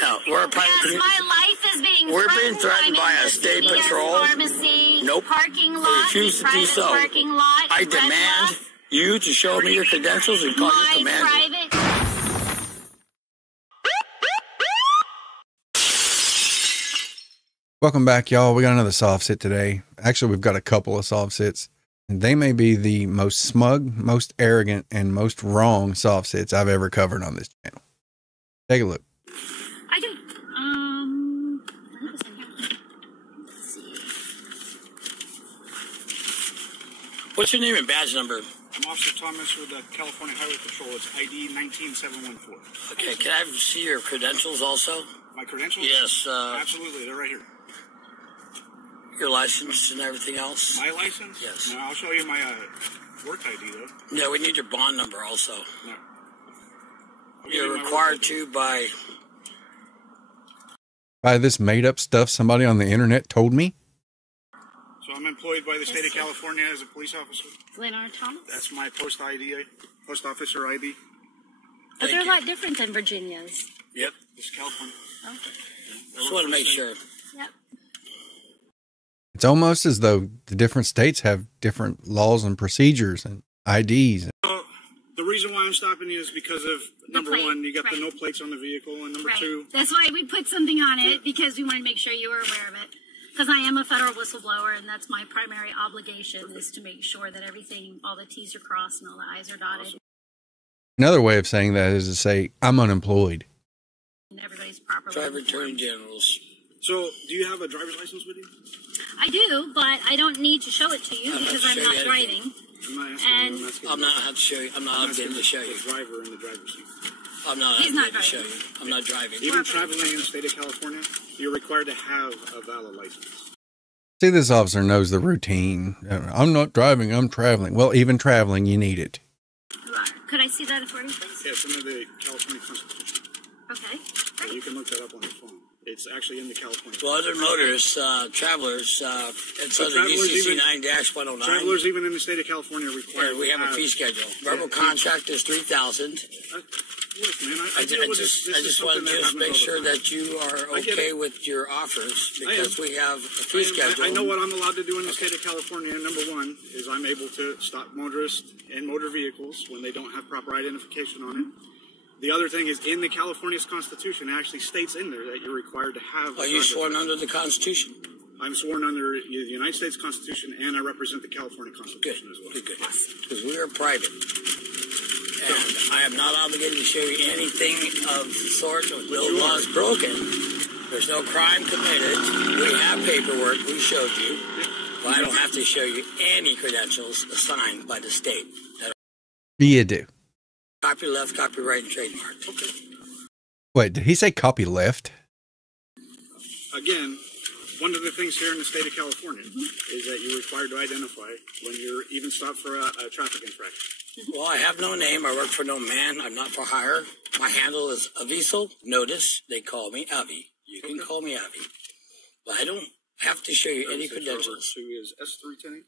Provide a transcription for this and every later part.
No, we're a private community. My life is being We're being threatened by a state patrol. Pharmacy, nope. Parking lot. I refuse to do so. Parking lot. I demand you to show me your credentials and call your commander. Welcome back, y'all. We got another Sovcit today. Actually, we've got a couple of Sovcits. And they may be the most smug, most arrogant, and most wrong Sovcits I've ever covered on this channel. Take a look. I do. Let's see. What's your name and badge number? I'm Officer Thomas with the California Highway Patrol. It's ID 19714. Okay, can I see your credentials also? My credentials? Yes. Absolutely, they're right here. Your license and everything else? My license? Yes. No, I'll show you my work ID, though. Yeah, we need your bond number also. No. You're required to by this made-up stuff somebody on the internet told me? So I'm employed by the state of California as a police officer. Leonard Thomas? That's my post ID, post officer ID. But they're a lot different than Virginia's. Yep. This is California. Okay. Just want to make sure. Yep. It's almost as though the different states have different laws and procedures and IDs. The reason why I'm stopping you is because of, number plate, one, you got right. the no plates on the vehicle, and number two... That's why we put something on it, because we want to make sure you were aware of it. Because I am a federal whistleblower, and that's my primary obligation, is to make sure that everything, all the T's are crossed and all the I's are dotted. Another way of saying that is to say, I'm unemployed. And everybody's properly Driver informed. Attorney Generals. So, do you have a driver's license with you? I do, but I don't need to show it to you because I'm not driving. I'm not asking And you. I'm asking I'm not have to show you. I'm not obligated to show you. the driver in the driver's seat. I'm not He's not obligated to show driving. you. I'm not driving. Even traveling in the state of California, you're required to have a valid license. See, this officer knows the routine. I'm not driving, I'm traveling. Well, even traveling, you need it. Could I see that authority, please? Yeah, it's under the California Constitution. Okay. Yeah, you can look that up on your phone. It's actually in the California. Well, other motorists, travelers, it's under UCC 9-109. Travelers, even in the state of California, require. We have a fee schedule. Verbal contract is $3,000. Look, man, I just wanted to make sure that you are okay with your offers, because we have a fee schedule. I know what I'm allowed to do in the state of California. Number one is I'm able to stop motorists and motor vehicles when they don't have proper identification on it. The other thing is, in the California's Constitution, it actually states in there that you're required to have... Are you sworn under the Constitution? I'm sworn under the United States Constitution, and I represent the California Constitution as well. Good. Because we are private. And I am not obligated to show you anything of the sort of no laws broken. There's no crime committed. We have paperwork we showed you. But I don't have to show you any credentials assigned by the state. You do. Copyleft, copyright, and trademark. Okay. Wait, did he say copy left? Again, one of the things here in the state of California is that you're required to identify when you're even stopped for a traffic infraction. Well, I have no name. I work for no man. I'm not for hire. My handle is Avisal. Notice they call me Avi. You can call me Avi. But I don't have to show you any credentials. Who is S310?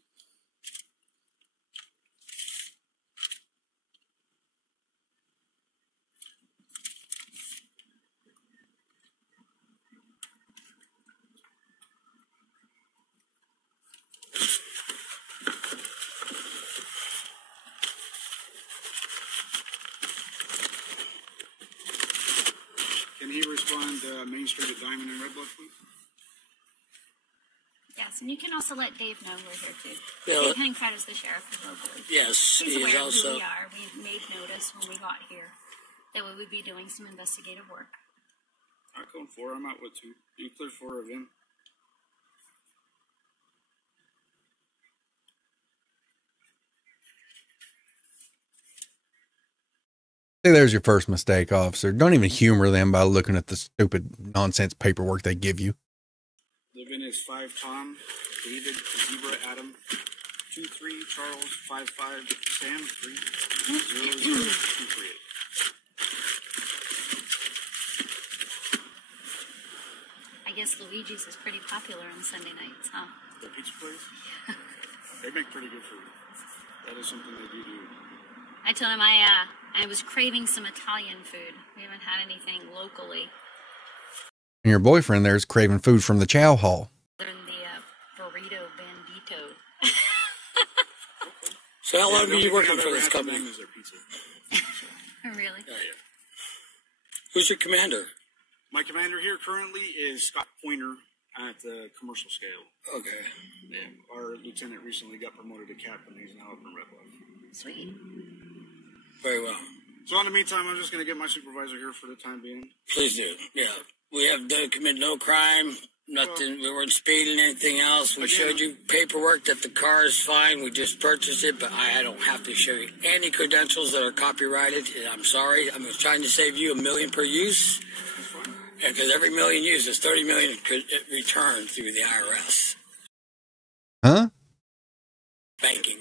Can he respond Main Street at Diamond and Red Bluff, please? Yes, and you can also let Dave know we're here too. Yeah. Dave Henningford is the sheriff of locally. He's He's aware of also... who we are. We made notice when we got here that we would be doing some investigative work. I code 4. I'm out with 2. You clear 4 of him. See, there's your first mistake, officer. Don't even humor them by looking at the stupid nonsense paperwork they give you. Living is 5 Tom, David, Zebra, Adam, 2-3, Charles, 5-5, Sam, 3-0-0-2-3-8. I guess Luigi's is pretty popular on Sunday nights, huh? The pizza place? They make pretty good food. That is something they do. I told him I was craving some Italian food. We haven't had anything locally And your boyfriend there is craving food from the chow hall. Than the burrito bandito. So how long have you been working for this company? Really? Yeah. Who's your commander? My commander here currently is Scott Pointer at the commercial scale. Okay. Yeah, our lieutenant recently got promoted to captain. He's now up in Red Bluff. Sweet. Very well. So in the meantime, I'm just going to get my supervisor here for the time being. Please do. Yeah. We have committed no crime, nothing. We weren't speeding, anything else. We showed you paperwork that the car is fine. We just purchased it, but I don't have to show you any credentials that are copyrighted. And I'm sorry. I'm trying to save you $1 million per use. Because every million used is 30 million returned through the IRS. Huh? Banking.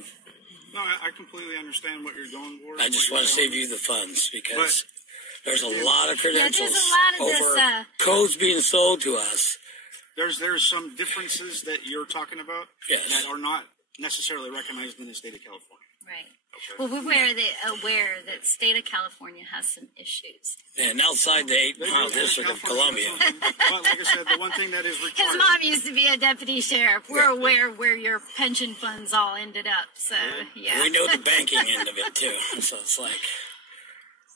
No, I completely understand what you're going for. I just want to save you the funds because there's a lot of credentials there's a lot of over codes being sold to us. There's some differences that you're talking about that are not necessarily recognized in the state of California. Right. Okay. Well, we're aware that state of California has some issues. And outside the 8-mile district of Columbia. But like I said, the one thing that is required... His mom used to be a deputy sheriff. We're aware where your pension funds all ended up. So, yeah. We know the banking end of it, too. So it's like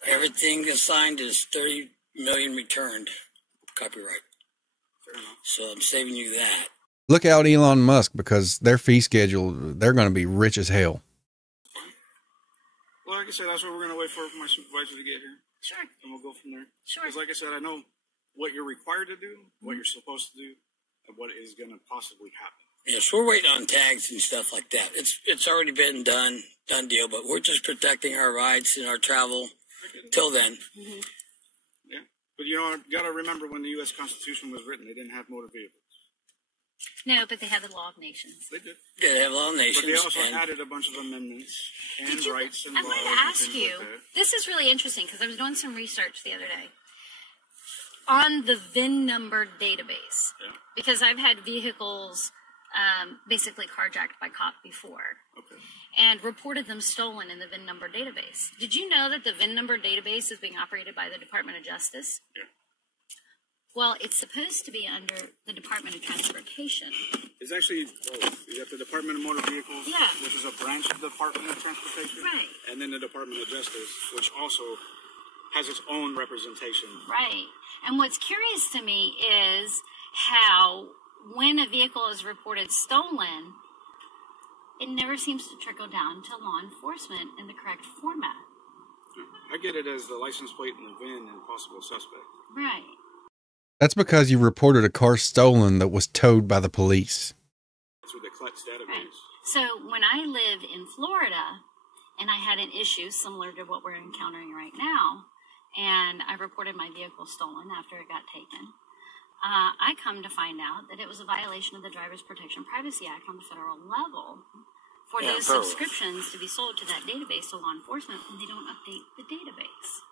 everything assigned is 30 million returned copyright. Fair enough. So I'm saving you that. Look out Elon Musk because their fee schedule, they're going to be rich as hell. Well, like I said, that's what we're going to wait for my supervisor to get here. Sure. And we'll go from there. Sure. Because like I said, I know what you're required to do, what you're supposed to do, and what is going to possibly happen. Yes, we're waiting on tags and stuff like that. It's already been done deal, but we're just protecting our rides and our travel till then. Mm-hmm. Yeah. But you know, you got to remember when the U.S. Constitution was written, they didn't have motor vehicles. No, but they had the Law of Nations. They did. They have Law of Nations. But they also added a bunch of amendments and rights and laws. I'm going to ask you, this is really interesting because I was doing some research the other day on the VIN number database. Yeah. Because I've had vehicles basically carjacked by cop before. Okay. And reported them stolen in the VIN number database. Did you know that the VIN number database is being operated by the Department of Justice? Yeah. Well, it's supposed to be under the Department of Transportation. It's actually both. You got the Department of Motor Vehicles, which is a branch of the Department of Transportation. Right. And then the Department of Justice, which also has its own representation. Right. And what's curious to me is how when a vehicle is reported stolen, it never seems to trickle down to law enforcement in the correct format. I get it as the license plate and the VIN and possible suspect. Right. That's because you reported a car stolen that was towed by the police. Through the CLETS database. Right. So when I lived in Florida and I had an issue similar to what we're encountering right now, and I reported my vehicle stolen after it got taken, I come to find out that it was a violation of the Driver's Protection Privacy Act on the federal level for those subscriptions to be sold to that database to law enforcement when they don't update the database.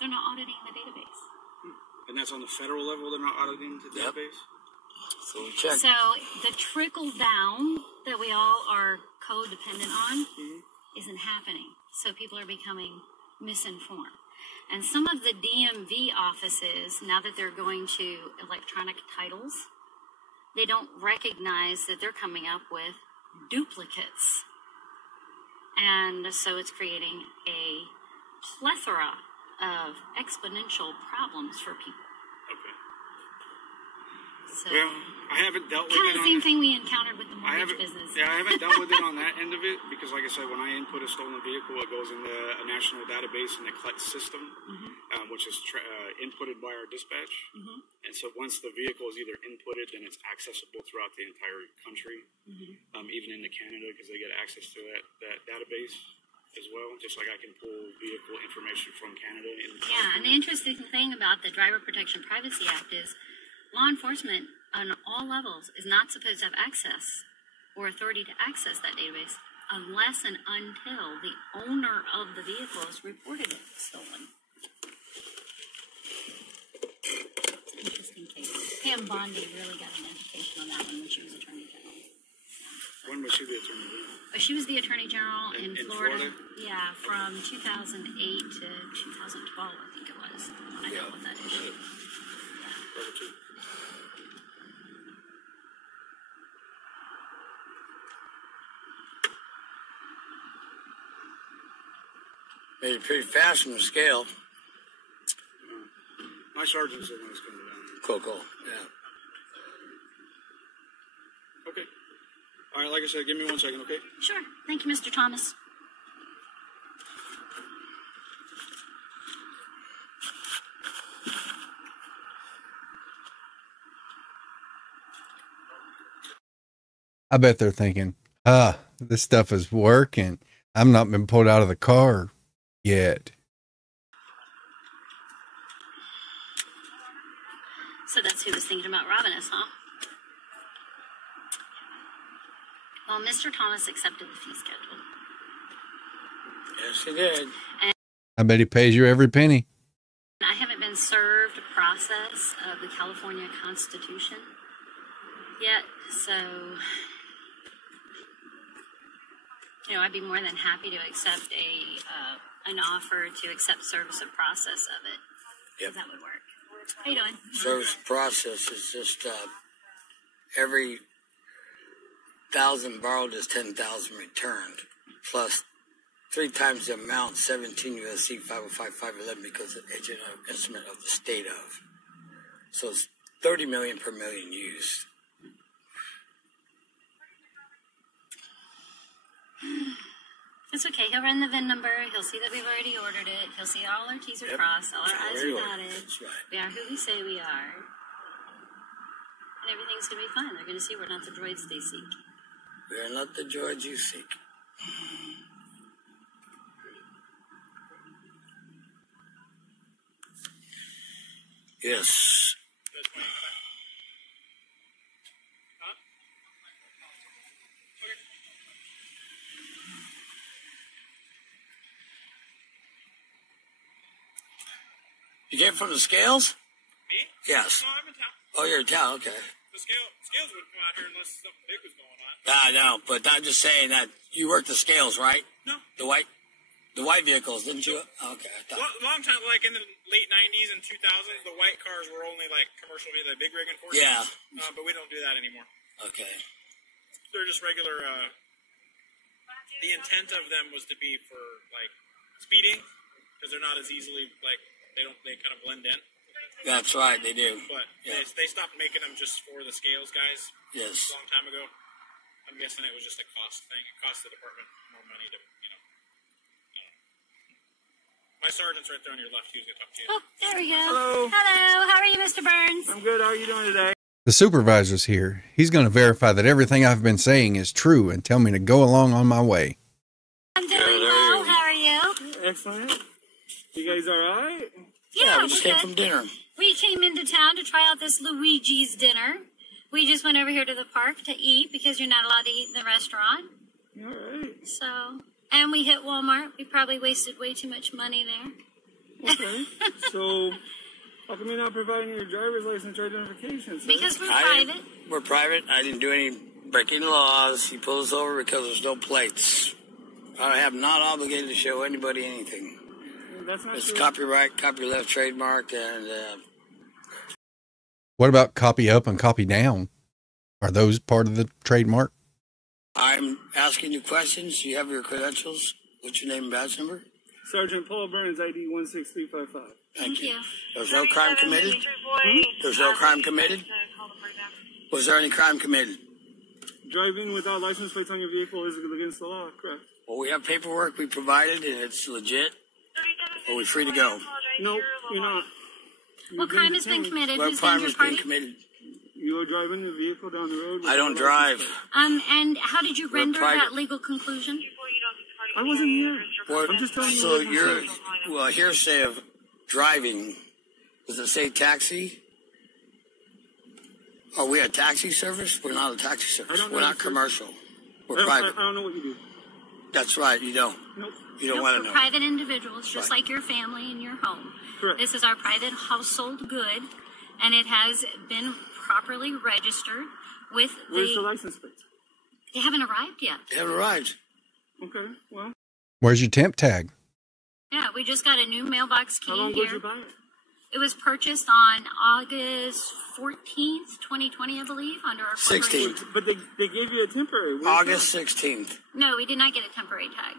They're not auditing the database. And that's on the federal level, they're not auditing the database? So we check. So the trickle down that we all are codependent on isn't happening. So people are becoming misinformed. And some of the DMV offices, now that they're going to electronic titles, they don't recognize that they're coming up with duplicates. And so it's creating a plethora of exponential problems for people. Okay. So, well, I haven't dealt with it. Kind of the same thing we encountered with the mortgage business. Yeah, I haven't dealt with it on that end of it because, like I said, when I input a stolen vehicle, it goes into a national database in the CLETS system, which is inputted by our dispatch. And so once the vehicle is either inputted, then it's accessible throughout the entire country, even into Canada because they get access to that database as well, just like I can pull vehicle information from Canada. And the interesting thing about the Driver Protection Privacy Act is law enforcement on all levels is not supposed to have access or authority to access that database unless and until the owner of the vehicle has reported it stolen. It's an interesting case. Pam Bondi really got an education on that one when she was Attorney General. When was she the Attorney General? She was the Attorney General in Florida. Yeah, from 2008 to 2012, I think it was, when I dealt with that issue. Made it pretty fast from the scale. My sergeant said when it's coming down. Cool. Yeah. Okay. All right, like I said, give me 1 second, okay? Sure. Thank you, Mr. Thomas. I bet they're thinking, this stuff is working. I've not been pulled out of the car yet. So that's who was thinking about robbing us, huh? Well, Mr. Thomas accepted the fee schedule. Yes, he did. I bet he pays you every penny. I haven't been served a process of the California Constitution yet, so, I'd be more than happy to accept an offer to accept service of process of it. Yep. That would work. How you doing? Service process is just every 1,000 borrowed is 10,000 returned, plus 3 times the amount, 17 U.S.C. 505-511, because it's an instrument of the state of. So it's 30 million per million used. It's okay. He'll run the VIN number. He'll see that we've already ordered it. He'll see all our T's are crossed, all our I's are dotted. That's right. We are who we say we are. And everything's going to be fine. They're going to see we're not the droids they seek. We are not the droids you seek. Yes. You came from the scales? Me? Yes. No, I'm in town. Oh, you're in town, okay. The scales wouldn't come out here unless something big was going on. I know, but I'm just saying that you worked the scales, right? No. The white vehicles, didn't you? Okay. I thought. Long time, like in the late 90s and 2000s, the white cars were only like commercial, the big rig enforcement. Yeah. But we don't do that anymore. Okay. They're just regular, the intent of them was to be for like speeding, because they're not as easily, like, they kind of blend in. That's right, they do. But yeah. they stopped making them just for the scales guys. Yes. A long time ago. I'm guessing it was just a cost thing. It cost the department more money to, My sergeant's right there on your left. He was going to talk to you. Oh, there we go. Hello. Hello. How are you, Mr. Burns? I'm good. How are you doing today? The supervisor's here. He's going to verify that everything I've been saying is true and tell me to go along on my way. I'm doing well. How are you? Excellent. You guys all right? Yeah, we just we're came good. from dinner. We came into town to try out this Luigi's dinner. We just went over here to the park to eat because you're not allowed to eat in the restaurant. All right. So, and we hit Walmart. We probably wasted way too much money there. Okay. So, how come you're not providing your driver's license or identification, sir? Because we're private. We're private. I didn't do any breaking laws. He pulled us over because there's no plates. I am not obligated to show anybody anything. That's not It's true. copyright, copyleft, trademark, and What about copy up and copy down? Are those part of the trademark? I'm asking you questions. You have your credentials. What's your name and badge number? Sergeant Paul Burns, ID 16355. Thank you. There's no crime committed? There's no crime committed? Was there any crime committed? Driving without license plates on your vehicle is against the law, correct? Well, we have paperwork we provided, and it's legit. Are we free to go? No, you're not. What crime has been committed? What Who's crime named your has been party? committed? You were driving the vehicle down the road. I don't drive. And how did you We're render private. that legal conclusion? I wasn't here. What, I'm just telling you so what you're, happened. well, hearsay of driving. Does it say taxi? Are we a taxi service? We're not a taxi service. I don't know We're not the- commercial. We're I private. don't know what you do. That's right. You don't. Nope. You don't Nope, want to we're know. private individuals, just Right. like your family and your home. Correct. This is our private household good, and it has been properly registered with Where's the license plate? They haven't arrived yet. They haven't arrived. Okay, well, Where's your temp tag? Yeah, we just got a new mailbox key how long ago did here. you buy it? It was purchased on August 14th, 2020, I believe, under our 16th. corporation. But they gave you a temporary. Where's August that? 16th. No, we did not get a temporary tag.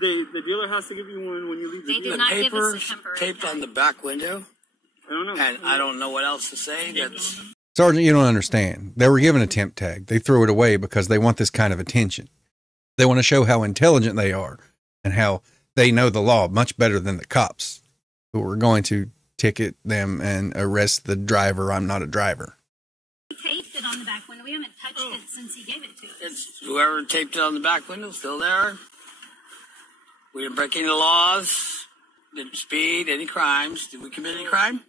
The dealer has to give you one when you leave the They dealer. did not give us a Papers temporary taped tag. on the back window, I don't know. and I don't know what else to say. That's Sergeant, you don't understand. They were given a temp tag. They threw it away because they want this kind of attention. They want to show how intelligent they are and how they know the law much better than the cops who are going to ticket them and arrest the driver. I'm not a driver. We taped it on the back window. We haven't touched it since he gave it to us. it's whoever taped it on the back window still there. We didn't break any laws, didn't speed, any crimes. Did we commit any crime?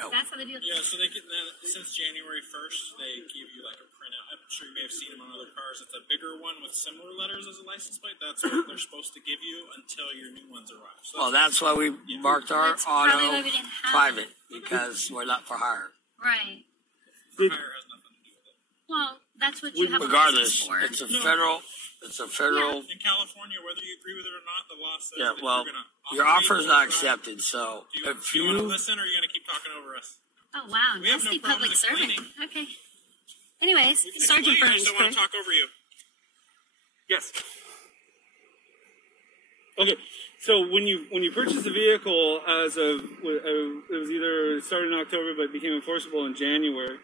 That's how they do it. Yeah, so they get since January 1st, they give you like a printout. I'm sure you may have seen them on other cars. It's a bigger one with similar letters as a license plate. That's what they're supposed to give you until your new ones arrive. So Well, that's why we marked our That's probably auto why we didn't have private, it. because we're not for hire. Right. Did- hire has nothing to do with it. Well, that's what you have a Regardless, license for. it's a federal. In California, whether you agree with it or not, the law says Yeah, that well, you're gonna your offer is not drive. accepted. So Do you, if do you want to you listen, or are you going to keep talking over us? Oh, wow. We have Nasty no problem public servant. explaining. Okay. Anyways, Sergeant Explain, I Burns. just don't want to talk over you. Yes. Okay, so when you purchase a vehicle as of it was either started in October but became enforceable in January,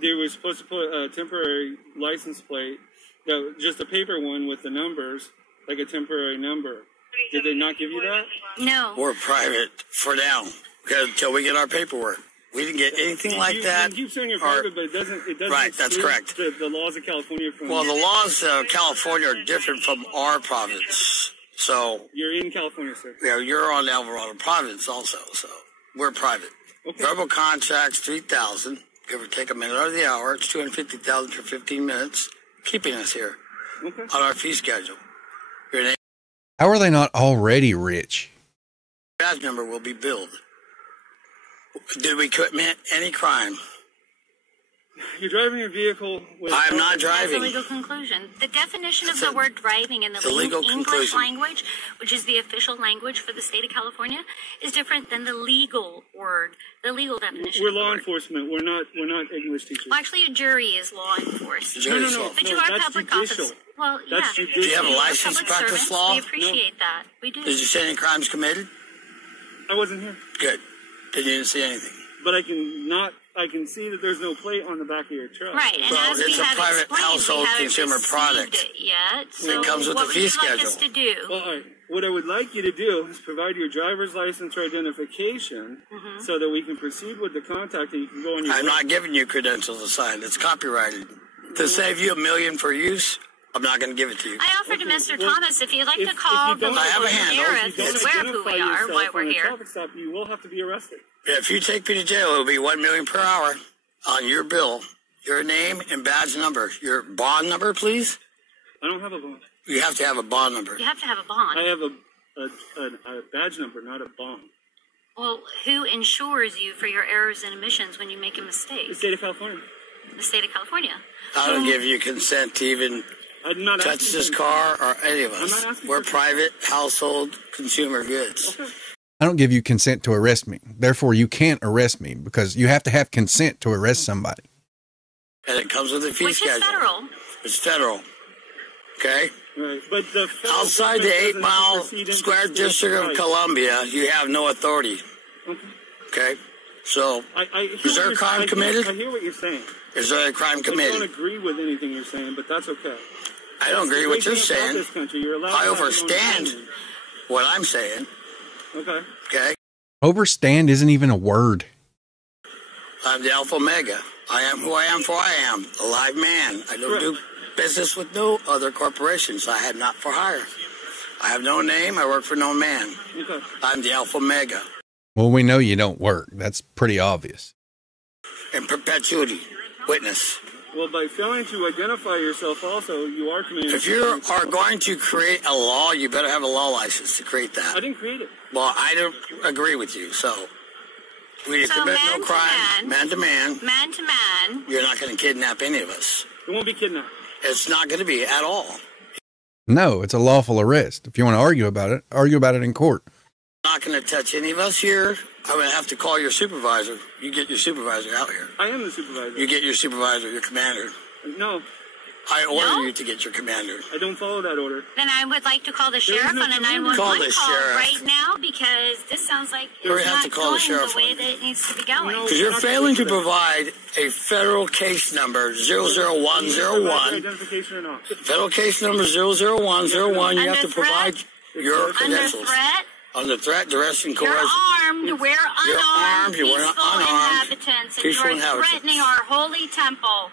they were supposed to put a temporary license plate, that just a paper one with the numbers, like a temporary number. Did they not give you that? No. we're private for now, until we get our paperwork. We didn't get anything like that. You keep saying you're or- private, but it doesn't. Right, that's exclude correct. The laws of California from. Well, the laws of California are different from our province. So You're in California, sir. yeah, you're on Alvarado province also. So we're private. Okay. Verbal contracts 3,000, give or take a minute out of the hour. It's 250,000 for 15 minutes, keeping us here Okay. on our fee schedule. Your name, How are they not already rich? badge number will be billed. Did we commit any crime? You're driving your vehicle with. I'm not That's a driving. legal conclusion. The definition That's of the a- word driving in the it's a legal English conclusion. language, which is the official language for the state of California, is different than the legal word, the legal definition. We're of the law word. enforcement. We're not English teachers. Well, actually, a jury is law enforcement. Jury No, is no, law. no. But you are that's public judicial. office. Well, That's yeah. judicial. Do you have a You're license to public practice servants. law? We appreciate that. We do. Did you see any crimes committed? I wasn't here, Good. Then you didn't see anything. but I can see that there's no plate on the back of your truck. Right, and Well, as it's we a have private explained, household we haven't consumer received product. it yet. So It comes with what the would fee you schedule. like us to do? Well, all right. What I would like you to do is provide your driver's license or identification so that we can proceed with the contact and you can go on your. I'm not giving you credentials to sign. It's copyrighted. To save you $1 million for use, I'm not going to give it to you. I offered to Mr. well, Thomas if you'd like if to call you the don't- I have a local handle. sheriff If you who's don't aware of who identify we are, yourself why on we're a here. traffic stop, you will have to be arrested. If you take me to jail, it'll be $1 million per hour on your bill. Your name and badge number. Your bond number, please. I don't have a bond. You have to have a bond number. You have to have a bond. I have a badge number, not a bond. Well, who insures you for your errors and omissions when you make a The mistake? state of California. The state of California. I don't give you consent to even I'm not touch asking this you- car or any of I'm not us. asking We're for- private household consumer goods. Okay. I don't give you consent to arrest me. Therefore, you can't arrest me because you have to have consent to arrest somebody. And it comes with a fee Which schedule. is federal. It's federal. Okay? Right. But the federal Outside the government 8 doesn't Mile supersede into Square state District of rights. Columbia, you have no authority. Okay. Okay? So, I hear Is there what a crime you're- committed? I hear what you're saying. is there a crime I don't committed? agree with anything you're saying, but that's okay. I don't agree with what you're Great thing about saying. this country, you're allowed I to have your own overstand opinion. what I'm saying. Okay. Okay? Overstand isn't even a word. I'm the Alpha Omega. I am who I am, for I am. A live man. I don't do business with no other corporations. I have not for hire. I have no name. I work for no man. Okay. I'm the Alpha Omega. Well, we know you don't work. That's pretty obvious. In perpetuity. Witness. Well, by failing to identify yourself also, you are committing. If you are going to create a law, you better have a law license to create I that. didn't create it. Well, I don't agree with you, so we So commit man no to crime, man to man. Man to man. You're not going to kidnap any of us. It won't be kidnapped. It's not going to be at all. No, it's a lawful arrest. If you want to argue about it in court. Not going to touch any of us here. I'm going to have to call your supervisor. You get your supervisor out here. I am the supervisor. You get your supervisor, your commander. No. I order No? you to get your commander. I don't follow that order. Then I would like to call the There's sheriff no on a commander. 911 Call the sheriff. right now because this sounds like We're it's gonna have not to call the going sheriff the way on that it needs to be going. No. Because you're failing to provide a federal case number 00101. Identification or not? Federal case number 00101. You have to Under provide your Under credentials. threat, Under threat, duress, and you're coercion. armed, we're unarmed, armed, you're peaceful unarmed, inhabitants, and peaceful you're inhabitants. threatening our holy temple.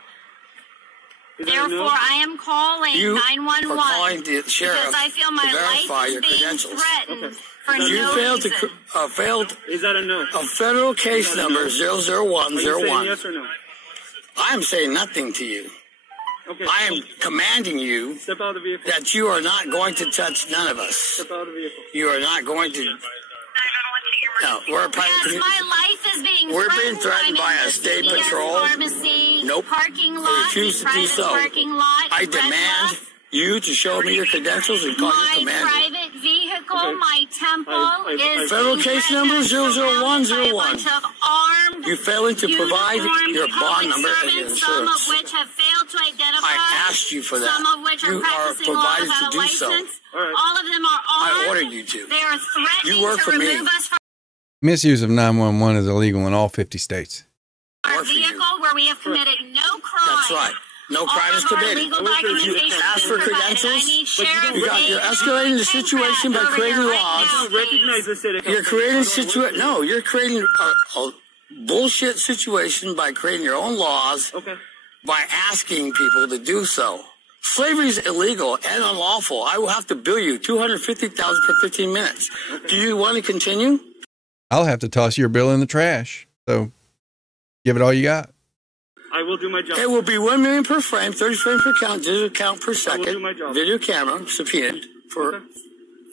Is that a no? Therefore, I am calling You 911 are calling the sheriff because I feel my to verify life your is being credentials. threatened Okay. for You no failed reason. to failed Is that a no? a federal case number Are you saying 00101. yes or no? I am saying nothing to you. Okay. I am commanding you Step out of the vehicle. that you are not going to touch none of us. Step out of the vehicle. You are not going to. No, we're a private Yes, community. my life is being We're threatened. being threatened I'm by in a the state CVS patrol. Pharmacy Nope. parking I lot, refuse to do private so. parking lot. I Red demand Bluff. you to show me your credentials and call your My commander. private vehicle, Okay. my temple is Federal being case threatened number surrounded 00101. by a bunch of armed, You failing to provide uniformed your bond public number and your servants, some of insurance. which have failed to identify. I asked you for that. Some of which are You are practicing law provided without to a do so. license. All right. All of them are armed. I ordered you to. They are threatening You work to for me. remove us from Misuse of 911 is illegal in all 50 states. our Work for you. vehicle where we have committed no crime. That's right. No crime is All of our committed. legal I work for you. documentation Ask is for provided. credentials, I need but you sheriff don't- You're Dave escalating the Pinkrat situation by over creating here laws. right now, I recognize please. the state of You're California. creating situation. No, you're creating a bullshit situation by creating your own laws Okay. by asking people to do so. Slavery is illegal and unlawful. I will have to bill you $250,000 for 15 minutes. Do you want to continue? I'll have to toss your bill in the trash. So give it all you got. I will do my job. It will be 1 million per frame, 30 frames per count, digital count per I will do second, my job. video camera subpoenaed for Okay.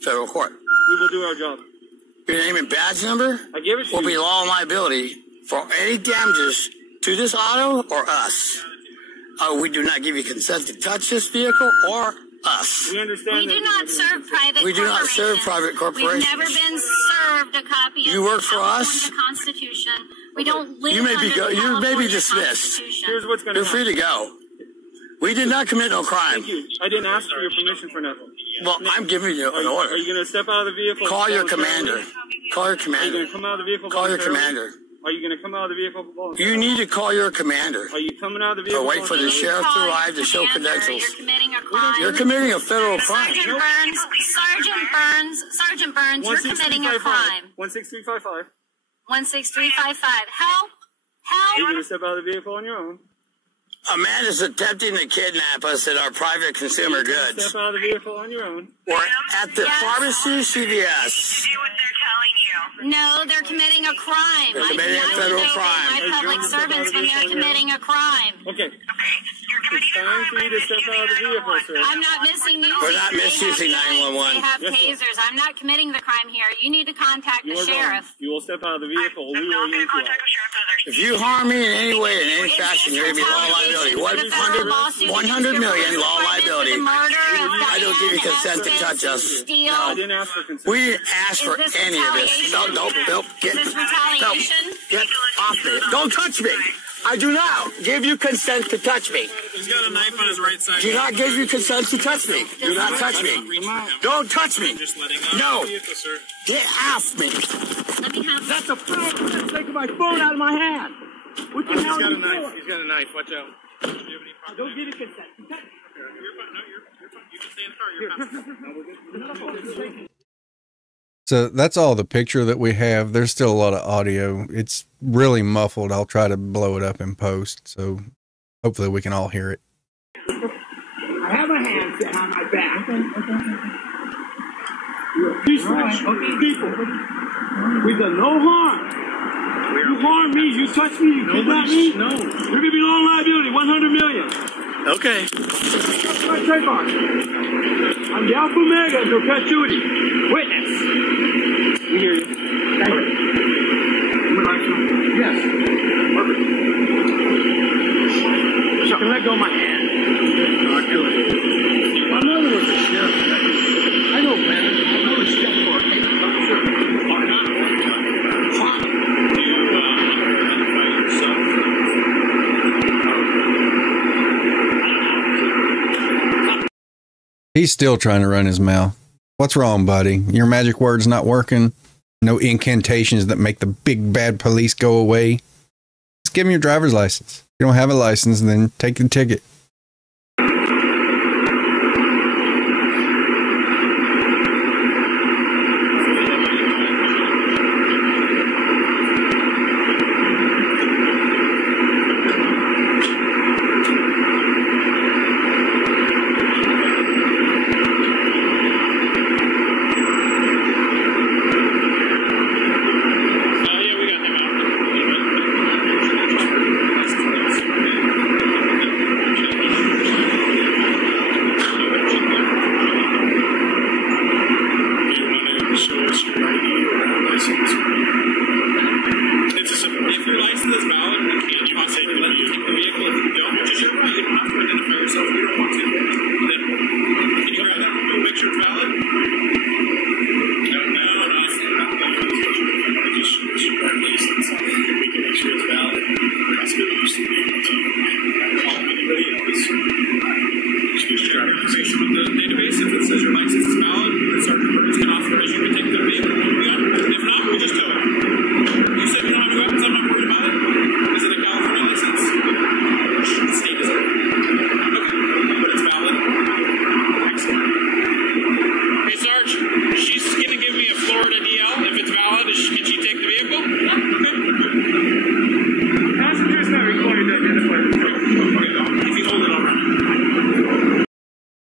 federal court. We will do our job. Your name and badge number I gave it to will be you. law and liability for any damages to this auto or us. We do not give you consent to touch this vehicle or us. We understand We that do not serve private We do not serve private corporations. We've never been served a copy of You work for the us? California Constitution. We don't live You may be under the you may be California dismissed. Constitution. Here's what's going to You're free happen. to go. We did not commit no crime. Thank you. I didn't ask for your permission for nothing. Well, I'm giving you an Are order. you going to step out of the vehicle? Call your voluntarily? commander. Call your Are you going commander. to come out of the vehicle Call your voluntarily? commander. Are you going to come out of the vehicle voluntarily? You need to call your commander. Are you coming out of the vehicle Or wait for the voluntarily? sheriff to Call arrive your to show commander. credentials. You're committing a crime. You're committing a federal crime. Sergeant Burns, you're committing a crime. 16355. 16355. Help! Are you Help! going to step out of the vehicle on your own? A man is attempting to kidnap us at our private consumer goods. Step out of the vehicle on your own. Or at the Yes. pharmacy CVS. No, they're committing a crime. They're committing a federal crime. My public servants when they're committing a crime. Okay. It's time for you to step out of the vehicle, sir. I'm not missing news. We're not They misusing have guns, 911. They have Yes, ma'am. tasers. I'm not committing the crime here. You need to contact You the are going. sheriff. You will step out of the vehicle. We will yank you out. If you harm me in any way, in any fashion, you're going to be law liability. 100 million law liability. I don't give you consent to touch us. I didn't ask for consent. We didn't ask for any of this. No, Is this retaliation? Get off me. Don't touch me. I do not give you consent to touch me. He's got a knife on his right side. Do not give you consent to touch me. Do not touch me. Don't touch me. Just letting out No. the vehicle, sir. Get off me. Let me have That's a phone. That's taking my phone out of my hand. What the He's hell got are a you knife. doing? He's got a knife. Watch out. Do you have any problem? Don't give you consent. You're fine. No, you're fine. You can stay in the car. You're fine. So that's all the picture that we have. There's still a lot of audio. It's really muffled. I'll try to blow it up in post. So hopefully we can all hear it. I have a handset on my back. You're a peaceful people. We've done no harm. You harm me, you touch me, you kidnap me. No. You're going to be long liability, 100 million. Okay. That's my trademark. I'm the Alpha Omega of perpetuity. Witness. We hear you. Thank you. Would like some? Yes. Perfect. So you can let go of my hand. Not good. My mother was a sheriff. I know, man. I know it's just for a case of officer. Or not. Fine. Do you identify yourself? He's still trying to run his mouth. What's wrong, buddy? Your magic word's not working? No incantations that make the big bad police go away? Just give him your driver's license. If you don't have a license, then take the ticket.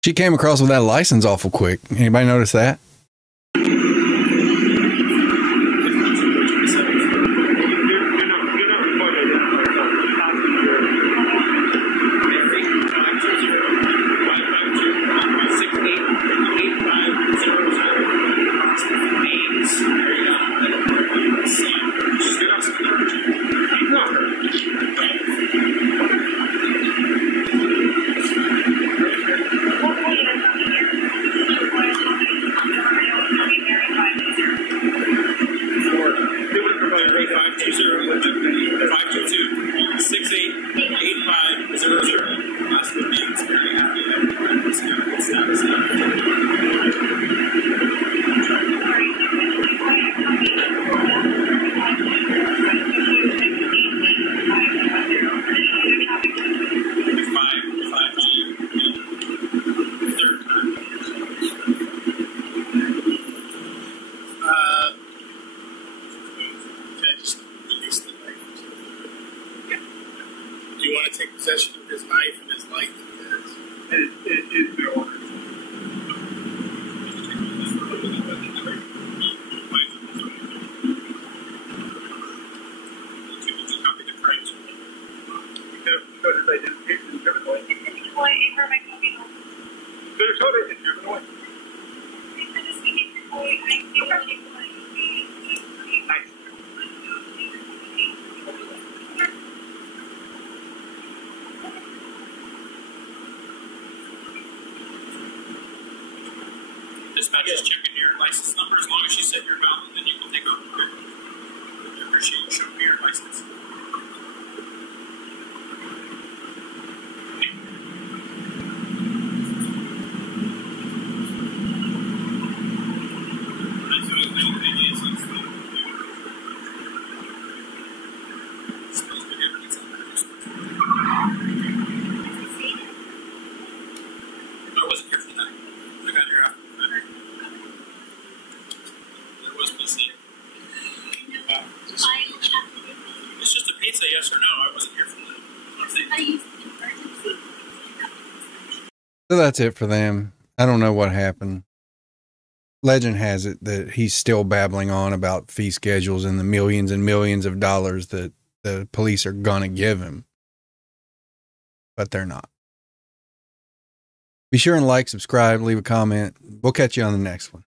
She came across with that license awful quick. Anybody notice that? Dispatch is checking your license number. As long as she said you're valid, then you can take over. I appreciate you showing me your license. So that's it for them. I don't know what happened. Legend has it that he's still babbling on about fee schedules and the millions and millions of dollars that the police are gonna give him. But they're not. Be sure and like, subscribe, leave a comment. We'll catch you on the next one.